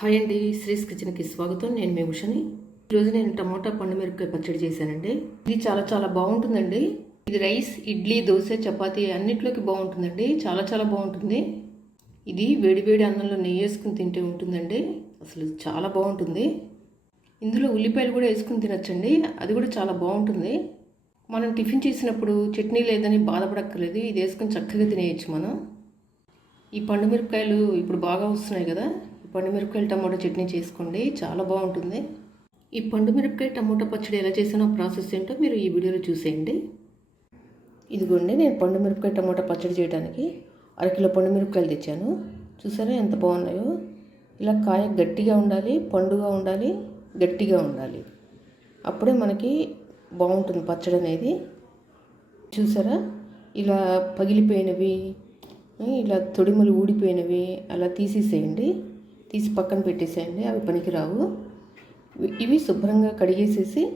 Hi అండి శ్రీస్ కిచెన్కి స్వాగతం. నేను మీ ఉషని. ఈరోజు నేను టమోటా పండు మిరపకాయ పచ్చడి చేశానండి. ఇది చాలా చాలా బాగుంటుందండి. ఇది రైస్ ఇడ్లీ దోశ చపాతీ అన్నిట్లోకి బాగుంటుందండి. చాలా చాలా బాగుంటుంది. ఇది వేడి వేడి అన్నంలో నెయ్యి వేసుకుని తింటే ఉంటుందండి. అసలు చాలా బాగుంటుంది. ఇందులో ఉల్లిపాయలు కూడా వేసుకుని తినచ్చండి. అది కూడా చాలా బాగుంటుంది. మనం టిఫిన్ చేసినప్పుడు చట్నీ లేదని బాధపడక్కర్లేదు. ఇది వేసుకొని చక్కగా తినేయచ్చు మనం. ఈ పండు మిరపకాయలు ఇప్పుడు బాగా వస్తున్నాయి కదా. మిరపకాయలు టమాటో చట్నీ చేసుకోండి. చాలా బాగుంటుంది. ఈ పండు మిరపకాయ టమాటా పచ్చడి ఎలా చేసానో ప్రాసెస్ ఏంటో మీరు ఈ వీడియోలో చూసేయండి. ఇదిగోండి నేను పండు మిరపకాయ టమాటా పచ్చడి చేయడానికి అరకిలో పండు మిరపకాయలు తెచ్చాను. చూసారా ఎంత బాగున్నాయో? ఇలా కాయ గట్టిగా ఉండాలి పండుగా ఉండాలి గట్టిగా ఉండాలి. అప్పుడే మనకి బాగుంటుంది పచ్చడి అనేది. చూసారా? ఇలా పగిలిపోయినవి ఇలా తొడిమలు ఊడిపోయినవి అలా తీసేసేయండి. తీసి పక్కన పెట్టేసేయండి అవి పనికిరావు. ఇవి- శుభ్రంగా కడిగేసేసి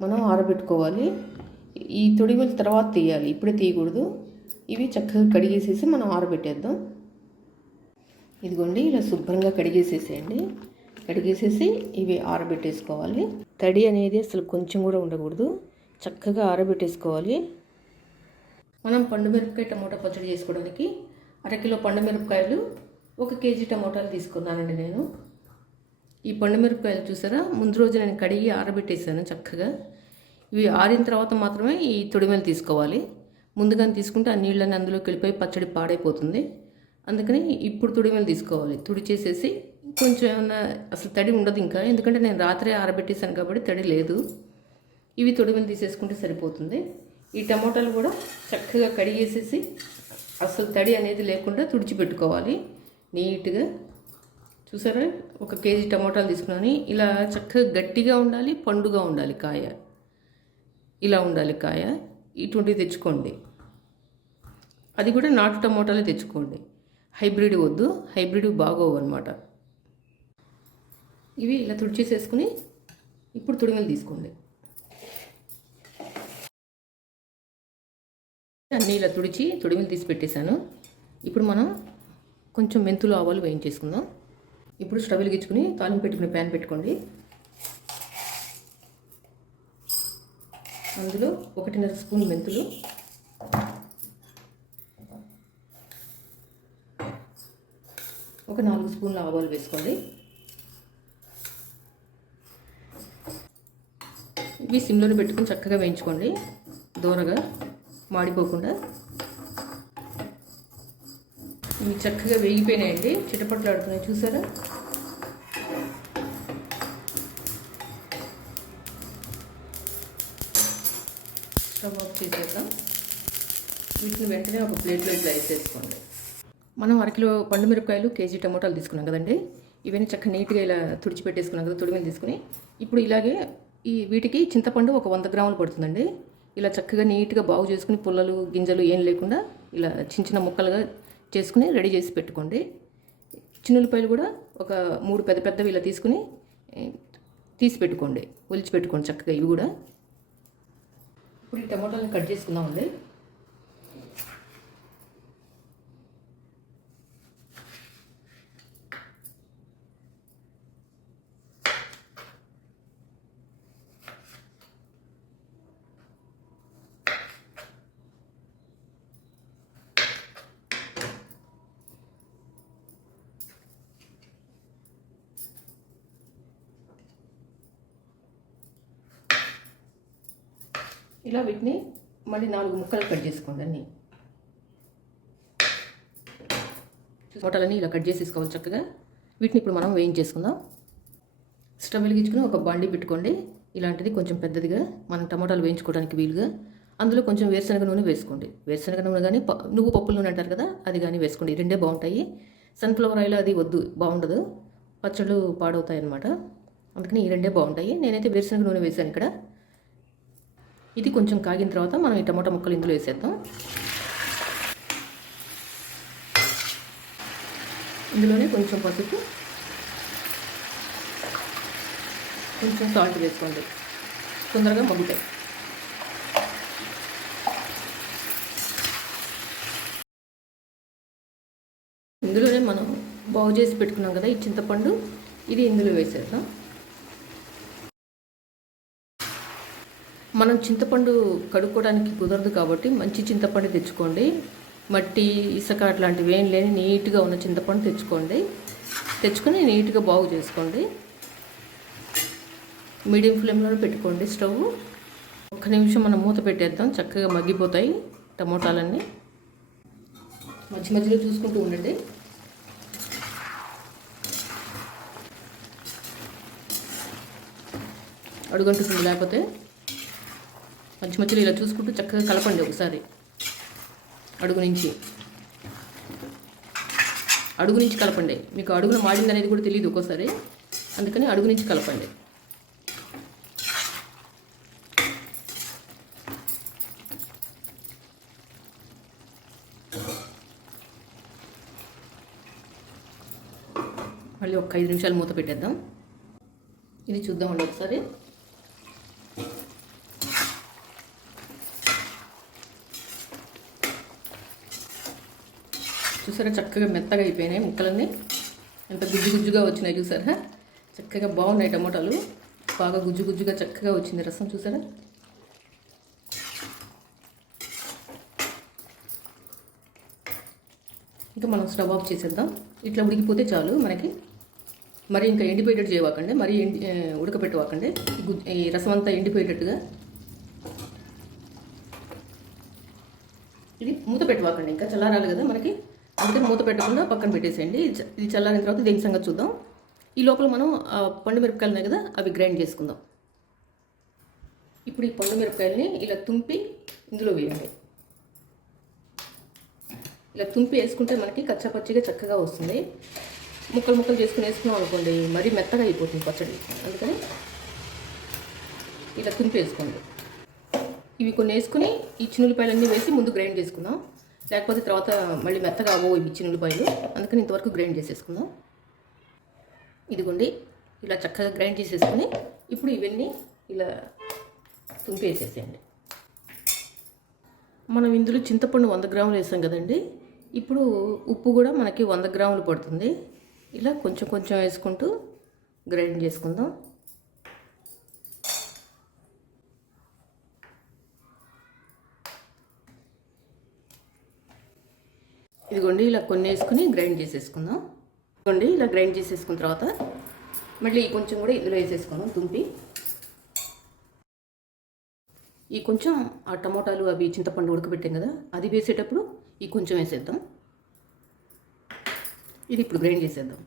మనం ఆరబెట్టుకోవాలి. ఈ తొడిగుల తర్వాత తీయాలి ఇప్పుడే తీయకూడదు. ఇవి చక్కగా కడిగేసేసి మనం ఆరబెట్టేద్దాం. ఇదిగోండి ఇలా శుభ్రంగా కడిగేసేసేయండి. కడిగేసేసి ఇవి ఆరబెట్టేసుకోవాలి. తడి అనేది అసలు కొంచెం కూడా ఉండకూడదు. చక్కగా ఆరబెట్టేసుకోవాలి. మనం పండుమిరపకాయ టమోటా పచ్చడి చేసుకోవడానికి అరకిలో పండు మిరపకాయలు ఒక కేజీ టమోటాలు తీసుకున్నానండి నేను. ఈ పండు మిరపకాయలు చూసారా? ముందు రోజు నేను కడిగి ఆరబెట్టేసాను చక్కగా. ఇవి ఆరిన తర్వాత మాత్రమే ఈ తొడిమెలు తీసుకోవాలి. ముందుగానే తీసుకుంటే ఆ నీళ్ళని అందులోకి వెళ్ళిపోయి పచ్చడి పాడైపోతుంది. అందుకని ఇప్పుడు తొడిమెలు తీసుకోవాలి. తుడి చేసేసి కొంచెం ఏమన్నా అసలు తడి ఉండదు ఇంకా. ఎందుకంటే నేను రాత్రే ఆరబెట్టేసాను కాబట్టి తడి లేదు. ఇవి తొడిమెలు తీసేసుకుంటే సరిపోతుంది. ఈ టమోటాలు కూడా చక్కగా కడిగేసేసి అసలు తడి అనేది లేకుండా తుడిచిపెట్టుకోవాలి. నీట్గా చూసారా? ఒక కేజీ టమోటాలు తీసుకున్నాను. ఇలా చక్కగా గట్టిగా ఉండాలి పండుగా ఉండాలి కాయ. ఇలా ఉండాలి కాయ. ఇటువంటివి తెచ్చుకోండి. అది కూడా నాటు టమోటాలే తెచ్చుకోండి. హైబ్రిడ్ వద్దు హైబ్రిడ్ బాగోవు అనమాట ఇవి ఇలా తుడిచేసేసుకుని ఇప్పుడు తుడిమెలు తీసుకోండి. అన్నీ ఇలా తుడిచి తుడిమిలు తీసి పెట్టేశాను. ఇప్పుడు మనం కొంచెం మెంతులు ఆవాలు వేయించేసుకుందాం. ఇప్పుడు స్టవ్ వెలిగించుకుని తాలింపు పెట్టుకుని ప్యాన్ పెట్టుకోండి. అందులో ఒకటిన్నర స్పూన్ మెంతులు. ఒక నాలుగు స్పూన్ల ఆవాలు వేసుకోండి. ఇవి సిమ్లోనే పెట్టుకుని చక్కగా వేయించుకోండి. దోరగా మాడిపోకుండా. ఇవి చక్కగా వేగిపోయినాయండి. చిటపట్లు ఆడుతున్నాయి చూసారా? స్టవ్ ఆఫ్ చేసేద్దాం. వీటిని వెంటనే ఒక ప్లేట్లో ఇట్లా వేసేసుకోండి. మనం అరకిలో పండు మిరపకాయలు కేజీ టమోటాలు తీసుకున్నాం కదండి. ఇవన్నీ చక్కగా నీట్గా ఇలా తుడిచిపెట్టేసుకున్నాం కదా తుడిమిలు తీసుకుని. ఇప్పుడు ఇలాగే ఈ వీటికి చింతపండు ఒక వంద గ్రాములు పడుతుందండి. ఇలా చక్కగా నీట్గా బాగు చేసుకుని పుల్లలు గింజలు ఏం లేకుండా ఇలా చిన్న చిన్న ముక్కలుగా చేసుకుని రెడీ చేసి పెట్టుకోండి. చిన్నులపాయలు కూడా ఒక మూడు పెద్ద పెద్దవి ఇలా తీసుకుని తీసి పెట్టుకోండి. ఒలిచి పెట్టుకోండి చక్కగా ఇవి కూడా. ఇప్పుడు ఈ టమాటాలను కట్ చేసుకుందామండి. ఇలా వీటిని మళ్ళీ నాలుగు ముక్కలు కట్ చేసుకోండి అన్నీ. టమాటాలన్నీ ఇలా కట్ చేసేసుకోవాలి చక్కగా. వీటిని ఇప్పుడు మనం వేయించేసుకుందాం స్టవ్ వెలిగించుకుని ఒక బండి పెట్టుకోండి. ఇలాంటిది కొంచెం పెద్దదిగా మనం టమాటాలు వేయించుకోవడానికి వీలుగా. అందులో కొంచెం వేరుశనగ నూనె వేసుకోండి. వేరుశనగ నూనె కానీ నువ్వు పప్పుల నూనె అంటారు కదా అది కానీ వేసుకోండి. ఈ రెండే బాగుంటాయి. సన్ఫ్లవర్ ఆయిల్ అది వద్దు బాగుండదు. పచ్చళ్ళు పాడవుతాయి అన్నమాట అందుకని ఈ రెండే బాగుంటాయి. నేనైతే వేరుశనగ నూనె వేసాను ఇక్కడ. ఇది కొంచెం కాగిన తర్వాత మనం ఈ టమోటా ముక్కలు ఇందులో వేసేద్దాం. ఇందులోనే కొంచెం పసుపు కొంచెం సాల్ట్ వేసుకోండి. తొందరగా మగ్గుతాయి. ఇందులోనే మనం బాగు చేసి పెట్టుకున్నాం కదా ఈ చింతపండు ఇది ఇందులో వేసేద్దాం. మనం చింతపండు కడుక్కోవడానికి కుదరదు కాబట్టి మంచి చింతపండు తెచ్చుకోండి. మట్టి ఇసుక అట్లాంటివి ఏం లేని నీట్గా ఉన్న చింతపండు తెచ్చుకోండి. తెచ్చుకొని నీట్గా బాగు చేసుకోండి. మీడియం ఫ్లేమ్లో పెట్టుకోండి స్టవ్. ఒక్క నిమిషం మనం మూత పెట్టేద్దాం. చక్కగా మగ్గిపోతాయి టమోటాలన్నీ. మధ్య మధ్యలో చూసుకుంటూ ఉండండి. అడుగంటుంది లేకపోతే మధ్య మధ్యలో ఇలా చూసుకుంటూ చక్కగా కలపండి ఒకసారి. అడుగు నుంచి. అడుగు నుంచి కలపండి. మీకు అడుగున మాడింది అనేది కూడా తెలియదు ఒక్కోసారి. అందుకని అడుగు నుంచి కలపండి. మళ్ళీ ఒక ఐదు నిమిషాలు మూత పెట్టేద్దాం. ఇది చూద్దామండి ఒకసారి. చూసారా? చక్కగా మెత్తగా అయిపోయినాయి ముక్కలన్నీ. ఎంత గుజ్జు గుజ్జుగా వచ్చినాయి చూసారా? చక్కగా బాగున్నాయి టమోటాలు. బాగా గుజ్జు గుజ్జుగా చక్కగా వచ్చింది రసం చూసారా? ఇంకా మనం స్టవ్ ఆఫ్ చేసేద్దాం. ఇట్లా ఉడికిపోతే చాలు మనకి. మరి ఇంకా ఎండిపోయేటట్టు చేయవాకండి. మరి ఎండి ఉడకపెట్టవాకండి. ఈ ఈ రసం అంతా ఎండిపోయేటట్టుగా. ఇది మూత పెట్టవాకండి. ఇంకా చల్లారాలి కదా మనకి. అందుకని మూత పెట్టకుండా పక్కన పెట్టేసేయండి. ఇది చల్లారిన తర్వాత దీని సంగతి చూద్దాం. ఈ లోపల మనం పండు మిరపకాయలు ఉన్నాయి కదా అవి గ్రైండ్ చేసుకుందాం. ఇప్పుడు ఈ పండు మిరపకాయలని ఇలా తుంపి ఇందులో వేయండి. ఇలా తుంపి వేసుకుంటే మనకి కచ్చా పచ్చిగా చక్కగా వస్తుంది. ముక్కలు ముక్కలు చేసుకుని వేసుకున్నాం అనుకోండి మరీ మెత్తగా అయిపోతుంది పచ్చడి. అందుకని ఇలా తుంపి వేసుకోండి. ఇవి కొన్ని వేసుకుని ఈ చిన్నులపాయలన్నీ వేసి ముందు గ్రైండ్ చేసుకుందాం. లేకపోతే తర్వాత మళ్ళీ మెత్తగా అవో ఇవి చిన్నులపాయలు అందుకని ఇంతవరకు గ్రైండ్ చేసేసుకుందాం ఇదిగోండి ఇలా చక్కగా గ్రైండ్ చేసేసుకుని ఇప్పుడు ఇవన్నీ ఇలా తుంపేసేసేయండి. మనం ఇందులో చింతపండు వంద గ్రాములు వేసాం కదండి. ఇప్పుడు ఉప్పు కూడా మనకి వంద గ్రాములు పడుతుంది. ఇలా కొంచెం కొంచెం వేసుకుంటూ గ్రైండ్ చేసుకుందాం. ఇదిగోండి ఇలా కొన్ని వేసుకుని గ్రైండ్ చేసేసుకుందాం. ఇదిగోండి ఇలా గ్రైండ్ చేసేసుకున్న తర్వాత మళ్ళీ కొంచెం కూడా ఇందులో వేసేసుకుందాం తుంపి ఈ కొంచెం ఆ టమోటాలు అవి చింతపండు ఉడకబెట్టాం కదా అది వేసేటప్పుడు ఈ కొంచెం వేసేద్దాం. ఇది ఇప్పుడు గ్రైండ్ చేసేద్దాం.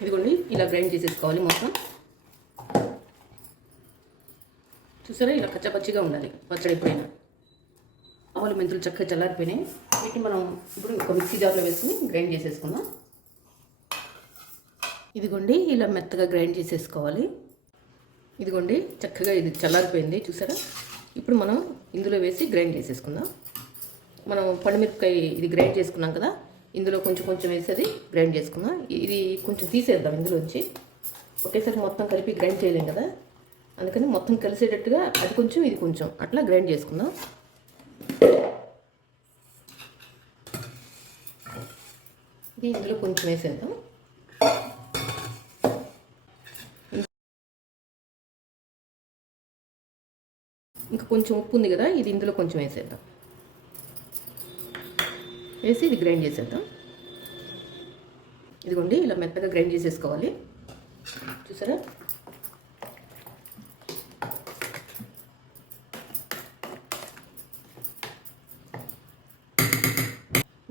ఇదిగోండి ఇలా గ్రైండ్ చేసేసుకోవాలి మొత్తం. చూసారా ఇలా పచ్చపచ్చిగా ఉండాలి పచ్చడి ఎప్పుడైనా. ఆవాలు మెంతులు చక్కగా చల్లారిపోయినాయి. వీటిని మనం ఇప్పుడు ఒక మిక్సీ జార్లో వేసుకుని గ్రైండ్ చేసేసుకుందాం. ఇదిగోండి ఇలా మెత్తగా గ్రైండ్ చేసేసుకోవాలి. ఇదిగోండి చక్కగా ఇది చల్లారిపోయింది చూసారా? ఇప్పుడు మనం ఇందులో వేసి గ్రైండ్ చేసేసుకుందాం. మనం పండుమిరపకాయ ఇది గ్రైండ్ చేసుకున్నాం కదా ఇందులో కొంచెం కొంచెం వేసేది గ్రైండ్ చేసుకుందాం. ఇది కొంచెం తీసేద్దాం ఇందులోంచి. ఒకేసారి మొత్తం కలిపి గ్రైండ్ చేయలేం కదా అందుకని మొత్తం కలిసేటట్టుగా అది కొంచెం ఇది కొంచెం అట్లా గ్రైండ్ చేసుకుందాం. ఇది ఇందులో కొంచెం వేసేద్దాం. ఇంకా కొంచెం ఉప్పు ఉంది కదా ఇది ఇందులో కొంచెం వేసేద్దాం. వేసి ఇది గ్రైండ్ చేసేద్దాం. ఇదిగోండి ఇలా మెత్తగా గ్రైండ్ చేసేసుకోవాలి. చూసారా?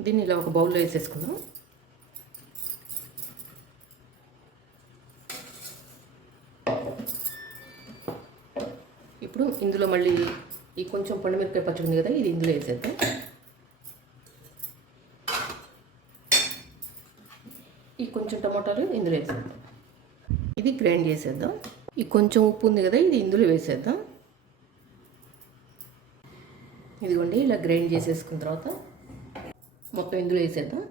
దీన్ని ఇలా ఒక బౌల్లో వేసేసుకుందాం. ఇప్పుడు ఇందులో మళ్ళీ ఈ కొంచెం పండుమిరపకాయ పచ్చి ఉంది కదా ఇది ఇందులో వేసేద్దాం. ఈ కొంచెం టమాటాలు ఇందులో వేసేద్దాం. ఇది గ్రైండ్ చేసేద్దాం. ఈ కొంచెం ఉప్పు ఉంది కదా ఇది ఇందులో వేసేద్దాం. ఇదిగోండి ఇలా గ్రైండ్ చేసేసుకున్న తర్వాత మొత్తం ఇందులో వేసేద్దాం.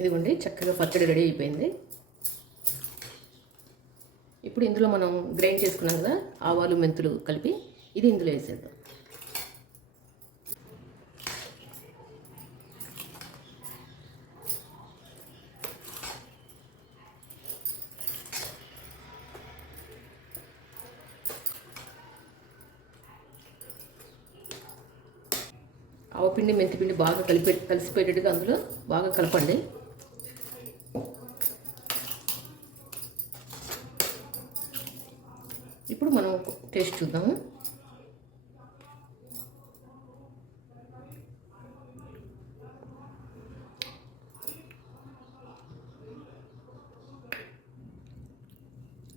ఇదిగోండి చక్కగా పచ్చడి రెడీ అయిపోయింది. ఇప్పుడు ఇందులో మనం గ్రైండ్ చేసుకున్నాం కదా ఆవాలు మెంతులు కలిపి ఇది ఇందులో వేసేద్దాం. మెంతి మెంతిపిండి బాగా కలిపి కలిసిపోయేటట్టుగా అందులో బాగా కలపండి. ఇప్పుడు మనం టేస్ట్ చూద్దాము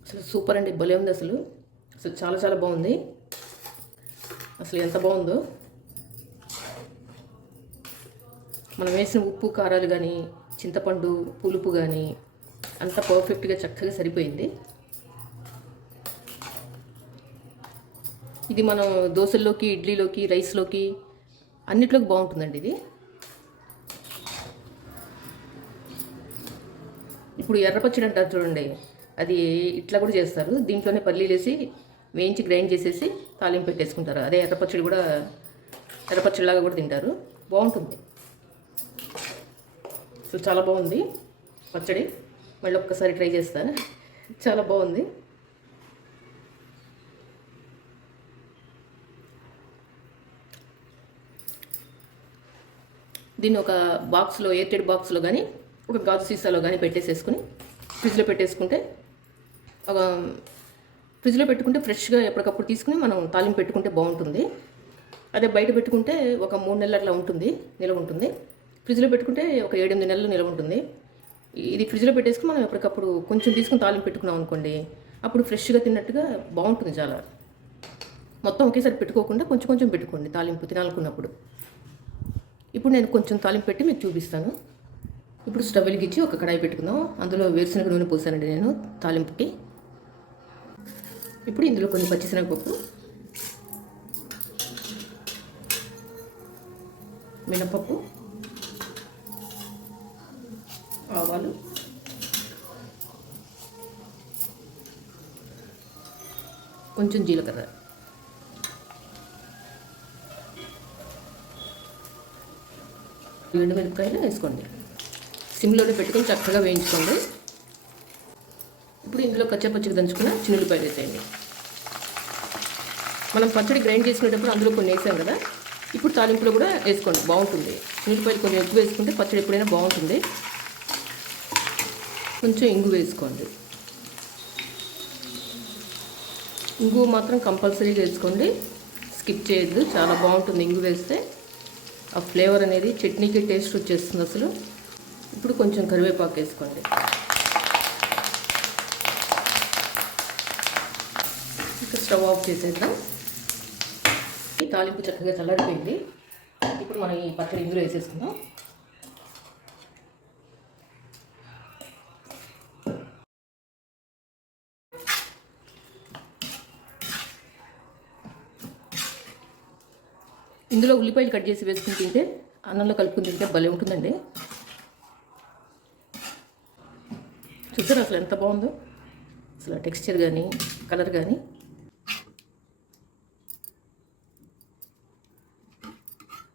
అసలు సూపర్ అండి భలే ఉంది అసలు. అసలు చాలా చాలా బాగుంది. అసలు ఎంత బాగుందో. మనం వేసిన ఉప్పు కారాలు కానీ చింతపండు పులుపు కానీ అంత పర్ఫెక్ట్గా చక్కగా సరిపోయింది. ఇది మనం దోశల్లోకి ఇడ్లీలోకి రైస్లోకి అన్నిట్లోకి బాగుంటుందండి ఇది. ఇప్పుడు ఎర్రపచ్చడి అంటారు చూడండి అది ఇట్లా కూడా చేస్తారు. దీంట్లోనే పల్లీలు వేసి వేయించి గ్రైండ్ చేసేసి తాలింపు పెట్టేసుకుంటారు. అదే ఎర్రపచ్చడి కూడా ఎర్రపచ్చడిలాగా కూడా తింటారు. బాగుంటుంది. సో చాలా బాగుంది. పచ్చడి. మళ్ళీ ఒక్కసారి ట్రై చేస్తాను. చాలా బాగుంది. దీన్ని ఒక బాక్స్లో ఎయిర్టెడ్ బాక్స్లో కానీ ఒక గాజు సీసాలో కానీ పెట్టేసేసుకుని ఫ్రిడ్జ్లో పెట్టేసుకుంటే ఒక ఫ్రిడ్జ్లో పెట్టుకుంటే ఫ్రెష్గా ఎప్పటికప్పుడు తీసుకుని మనం తాలింపు పెట్టుకుంటే బాగుంటుంది. అదే బయట పెట్టుకుంటే ఒక మూడు నెలలు అట్లా ఉంటుంది నిలవ ఉంటుంది. ఫ్రిడ్జ్లో పెట్టుకుంటే ఒక ఏడెనిమిది నెలలు నిల్వ ఉంటుంది. ఇది ఫ్రిడ్జ్లో పెట్టేసుకుని మనం ఎప్పటికప్పుడు కొంచెం తీసుకుని తాలింపు పెట్టుకున్నాం అనుకోండి అప్పుడు ఫ్రెష్గా తిన్నట్టుగా బాగుంటుంది చాలా. మొత్తం ఒకేసారి పెట్టుకోకుండా కొంచెం కొంచెం పెట్టుకోండి తాలింపు తినాలనుకున్నప్పుడు. ఇప్పుడు నేను కొంచెం తాలింపు పెట్టి మీకు చూపిస్తాను. ఇప్పుడు స్టవ్ వెలిగించి ఒక కడాయి పెట్టుకుందాం. అందులో వేరుశనగ నూనె పోసానండి నేను తాలింపుకి. ఇప్పుడు ఇందులో కొన్ని పచ్చిశనగపప్పు మినపప్పు ఆవాలు. కొంచెం జీలకర్ర. ఎండు మిరపకాయలు వేసుకోండి. సిమ్లోనే పెట్టుకొని చక్కగా వేయించుకోండి. ఇప్పుడు ఇందులో కచ్చపచ్చిగా దంచుకున్న చిన్నులపాయలు వేసేయండి. మనం పచ్చడి గ్రైండ్ చేసుకునేటప్పుడు అందులో కొన్ని వేసాం కదా? ఇప్పుడు తాలింపులో కూడా వేసుకోండి. బాగుంటుంది. చిన్నులపాయలు కొంచెం ఎక్కువ వేసుకుంటే పచ్చడి ఎప్పుడైనా బాగుంటుంది. కొంచెం ఇంగు వేసుకోండి. ఇంగు మాత్రం కంపల్సరీగా వేసుకోండి. స్కిప్ చేయొద్దు చాలా బాగుంటుంది ఇంగు వేస్తే. ఆ ఫ్లేవర్ అనేది చట్నీకి టేస్ట్ వచ్చేస్తుంది అసలు. ఇప్పుడు కొంచెం కరివేపాకు వేసుకోండి. ఇంకా స్టవ్ ఆఫ్ చేసేద్దాం. ఈ తాలింపు చక్కగా చల్లడిపోయింది ఇప్పుడు మనం ఈ పచ్చడి ఇందులో వేసేసుకుందాం. ఇందులో ఉల్లిపాయలు కట్ చేసి వేసుకుని తింటే అన్నంలో కలుపుకుని తింటే భలే ఉంటుందండి. చూసారు అసలు ఎంత బాగుందో? అసలు టెక్స్చర్ కానీ కలర్ కానీ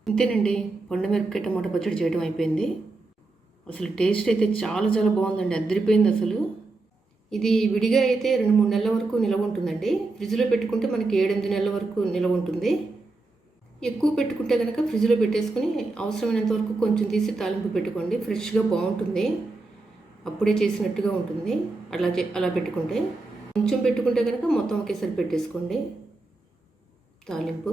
ఇంతేనండి పండు మిరపకాయ టమాటా పచ్చడి చేయడం అయిపోయింది. అసలు టేస్ట్ అయితే చాలా చాలా బాగుందండి అదిరిపోయింది అసలు. ఇది విడిగా అయితే రెండు మూడు నెలల వరకు నిలవ ఉంటుందండి. ఫ్రిడ్జ్లో పెట్టుకుంటే మనకి ఏడెనిమిది నెలల వరకు నిలవ ఉంటుంది. ఎక్కువ పెట్టుకుంటే కనుక ఫ్రిడ్జ్లో పెట్టేసుకుని అవసరమైనంత వరకు కొంచెం తీసి తాలింపు పెట్టుకోండి. ఫ్రెష్గా బాగుంటుంది. అప్పుడే చేసినట్టుగా ఉంటుంది. అలా చే అలా పెట్టుకుంటే. కొంచెం పెట్టుకుంటే కనుక మొత్తం ఒకేసారి పెట్టేసుకోండి. తాలింపు.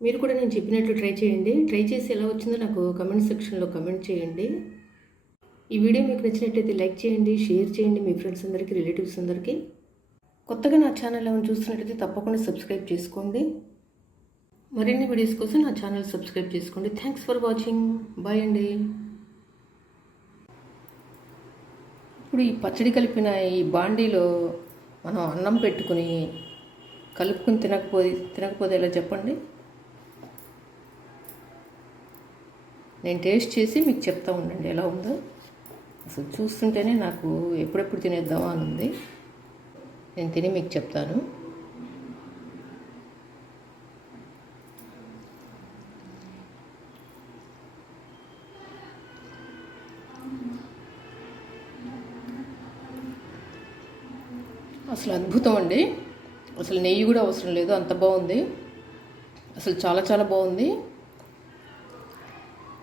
మీరు కూడా నేను చెప్పినట్లు ట్రై చేయండి. ట్రై చేసి ఎలా వచ్చిందో నాకు కమెంట్ సెక్షన్లో కమెంట్ చేయండి. ఈ వీడియో మీకు నచ్చినట్టయితే లైక్ చేయండి షేర్ చేయండి మీ ఫ్రెండ్స్ అందరికీ రిలేటివ్స్ అందరికీ. కొత్తగా నా ఛానల్ ఏమైనా చూస్తున్నట్టయితే తప్పకుండా సబ్స్క్రైబ్ చేసుకోండి. మరిన్ని వీడియోస్ కోసం నా ఛానల్ సబ్స్క్రైబ్ చేసుకోండి. థ్యాంక్స్ ఫర్ వాచింగ్ బాయ్ అండి. ఇప్పుడు ఈ పచ్చడి కలిపిన ఈ బాండీలో మనం అన్నం పెట్టుకుని కలుపుకుని తినకపోతే తినకపోతే ఎలా చెప్పండి? నేను టేస్ట్ చేసి మీకు చెప్తా ఉండండి ఎలా ఉందో. అసలు చూస్తుంటేనే నాకు ఎప్పుడెప్పుడు తినేద్దామా అని ఉంది. నేను తిని మీకు చెప్తాను. అసలు అద్భుతం అండి. అసలు నెయ్యి కూడా అవసరం లేదు అంత బాగుంది. అసలు చాలా చాలా బాగుంది.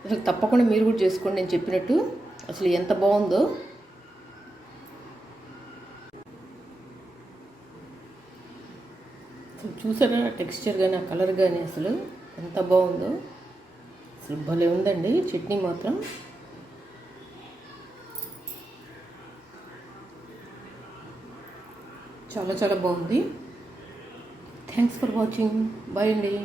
అసలు తప్పకుండా మీరు కూడా చేసుకోండి నేను చెప్పినట్టు. అసలు ఎంత బాగుందో. అసలు చూసారా టెక్స్చర్ కానీ ఆ కలర్ కానీ అసలు ఎంత బాగుందో. అసలు భలే ఉందండి చట్నీ మాత్రం. చాలా చాలా బాగుంది. థ్యాంక్స్ ఫర్ వాచింగ్ బాయ్ అండి.